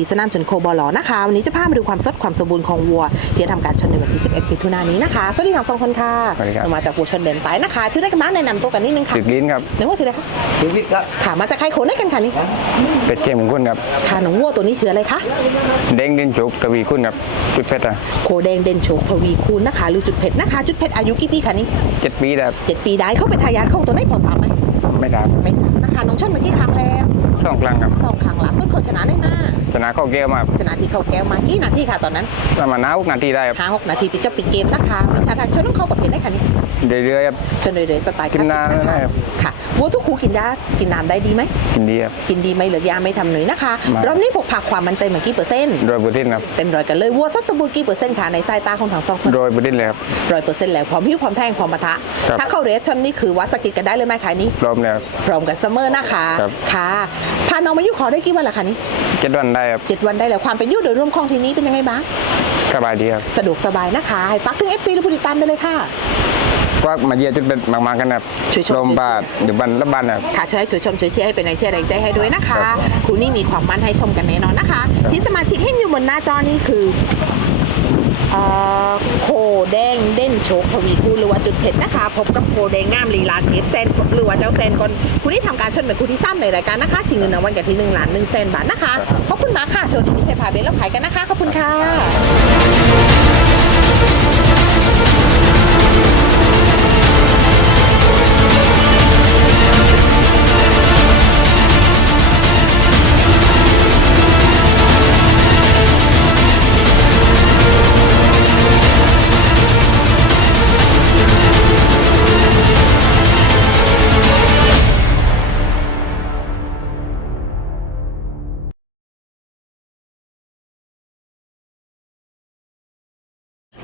ที่สนามชนโคบอลอนะคะ วันนี้จะพามาดูความสดความสมบูรณ์ของวัว ที่จะทำการชนในวันที่ 11มิถุนายนนี้นะคะสวัสดีทั้งสองคนค่ะสวัสดีครับ เรามาจากวัวชนเดินไปนะคะ ชื่อได้กันบ้างแนะนำตัวกันนิดนึงค่ะสึกลิ้นครับน้องวัวชื่ออะไรคะสึกลิ้นครับค่ะมาจากใครโคนได้กันค่ะนี่เป็ดเจมงคุณครับค่ะน้องวัวตัวนี้ชื่ออะไรคะเด้งดินจุกตะวีคุณครับจุดเพชรอะโคแดงเด่นโชคทวีคูณนะคะ หรือจุดเพชรนะคะ จุดเพชรอายุกี่ปีคะนี่เจ็ดปีแล้วครับ เจ็ดปีได้เขาเป็นทายาทของตัวไหนพอสามไหม ไม่ทราบไม่ทราบนะคะน้องชนเมื่อกี้ครั้งแล้วสองครั้งครับสองครั้งละสุดเขาชนะได้มาชนะเข้าเกมมาชนะที่เขาแก้วมากี่นาทีค่ะตอนนั้นประมาณน้านาทีได้ครับห้าหกนาทีปิดจบปิดเกมนะคะวิชาทางชนต้องเข้าประเภทได้ค่ะนี่เรื่อยๆครับ ชนเรื่อยๆสไตล์กินน้ำคลาสสิกะได้คะครับค่ะวัวทุกคูกินยากินน้ำได้ดีไหมกินดีครับ กินดีไหมเหลือยาไม่ทำหน่อยนะคะไม่ รอบนี้พกพาความมั่นใจมากี่เปอร์เซ็นต์โดยบุตรินครับเต็มร้อยกันเลยวัวซัดสมบูรณ์กี่เปอร์เซ็นต์ค่ะในสายตาของทั้งสองคนโดยบุตรินเลยครับ ร้อยเปอร์เซ็นต์แล้วพร้อมหิ้วพร้อมแทงพร้อมปะทะครับ ถ้าเข้าเรสชนนี่คือวัดสกิดกันได้เลยไหมคะนี่รวมแล้วพร้อมกันเสมอนะคะครับ ค่ะพาน้องมาอยู่ขอได้กี่วันละคะนี่เจ็ดวันได้ครับเจ็ดวันได้แล้วความเป็นอยู่โดยรวมของทีนี้เป็นยังไงบ้างสบายดีครับ สะดวกสบายนะคะให้ฟักถึง FC หรือผู้ติดตามได้เลยค่ะก็มาเยี่ยมจุดเป็นมากๆกันครับช่วยๆลมบาดอยู่บันละบันครับ ค่ะช่วยให้ช่วยชมช่วยเชียร์ให้เป็นแรงเชียร์แรงใจให้ด้วยนะคะคุณนี่มีความมั่นให้ชมกันแน่นอนนะคะ ที่สมาชิกเห็นอยู่บนหน้าจอนี่คือเอ่อ โคแดงเด่นโชคทวีคูณหรือว่าจุดเผ็ดนะคะ พบกับโคแดงงามลีลาเทปเซนหรือว่าเจ้าเซนก่อนคุณนี่ทำการชนเป็นคู่ที่ซ้ำในรายการนะคะชิงเงินรางวัลกันที่หนึ่งล้านหนึ่งแสนบาทนะคะขอบคุณมากค่ะโชว์ที่มีเชฟพาเบลแล้วขายกันนะคะขอบคุณค่ะ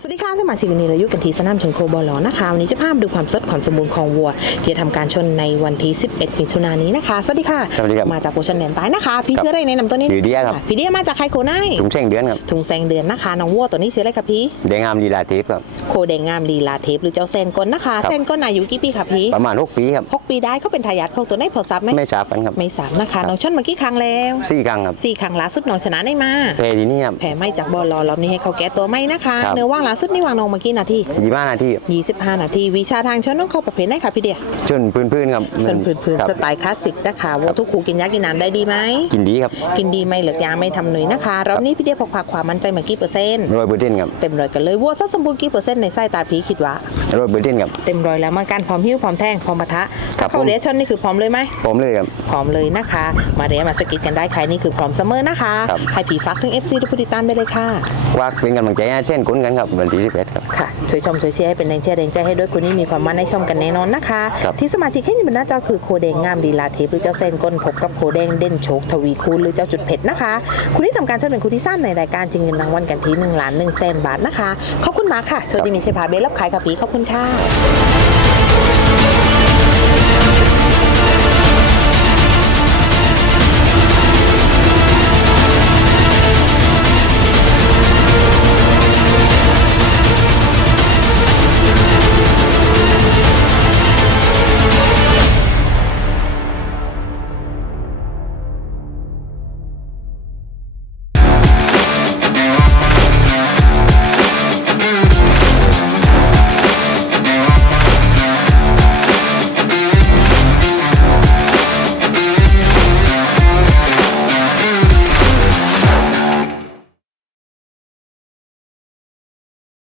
สวัสดีค่ะสมาชิกวันนี้เราอยู่กันที่สนามชนโคบอลอนะคะวันนี้จะพาไปดูความสดความสมบูรณ์ของวัว ที่จะทำการชนในวันที่ 11 มิถุนายนนี้นะคะ สวัสดีค่ะสวัสดีครับมาจากโคชันแดนใต้นะคะ พี่ชื่ออะไรแนะนำตัวนี้ชื่อเดียครับะพี่เดียมาจากใครโคไนถุงแช่งเดือนครับถุงแซงเดือนนะคะน้องวัวตัวนี้ชื่ออะไรคะพี่แดงงามลีลาเทปครับโคแดงงามลีลาเทปหรือเจ้าเซนกลนะคะครับเซนกลอายุกี่ปีคะพี่ประมาณหกปีครับหกปีได้เขาเป็นทายาทของตัวไหนพอซับไหมไม่ทราบกันครับไม่สามนะคะน้องชนมากี่ครั้งแล้วสี่ครั้งครับสี่ครั้งล่าสุดน้องชนะได้มาเพดีนี่ครับแพ้ไม่จากบอลลอรอบนี้ให้เขาแก้ตัวไม่นะคะครับเนื้อว่างล่าสุดนี่วางน้องมากี่นาทียี่ห้านาทีครับ25 นาที วิชาทางชนต้องเข้าประเภทไหนคะพี่เดียชนพื้นพื้นๆครับชนพื้นพื้นครับสไตล์คลาสสิกนะคะวัวทุกคูกินยากินน้ำได้ดีไหม กินดีครับกินดีไหมเหลือยาไม่ทำหนุยนะคะรอบนี้พี่เดียพกพาความมั่นใจมากี่เปอร์เซ็นต์โรยเบอร์เทนครับเต็มร้อยกันเลยวัวซัดสมบูรณ์กี่เปอร์เซ็นต์ในสายตาพีคิดว่าโรยเบอร์เทนครับ เต็มร้อยแล้วมาการพร้อมหิ้วพร้อมแทงพร้อมปะทะครัถ้าบเข้าผมเรสชนนี่คือพร้อมเลยไหมผมเลยครับ พร้อมเลยนะคะ มาเรียนมาสกิดกันได้ใครนี่คือพร้อมเสมอนะคะครับ ให้ผีฟักถึง FC ทุกผู้ติดตามได้เลยค่ะ ว่าเป็นกำลังใจให้เส้นคุ้นกันครับวันที่สิบเอ็ดครับ ค่ะช่วยชมช่วยเชียร์ให้เป็นแรงเชียร์แรงใจให้ด้วยคุณนี่มีความมั่นให้ชมกันแน่นอนนะคะ ครับ ที่สมาชิกให้อยู่บนหน้าจอคือโคแดงงามดีลาเทปหรือเจ้าเซนก้นพบกับโคแดงเด่นโชคทวีคูณหรือเจ้าจุดเผ็ดนะคะ คุณที่ทำการชมเป็นคุณที่สร้างในรายการจริงเงินรางวัลกันที่1ล้าน1แสนบาทนะคะขอบคุณมากค่ะโชคดีมีชัยพาเบลรับขายค่ะปีขอบคุณค่ะ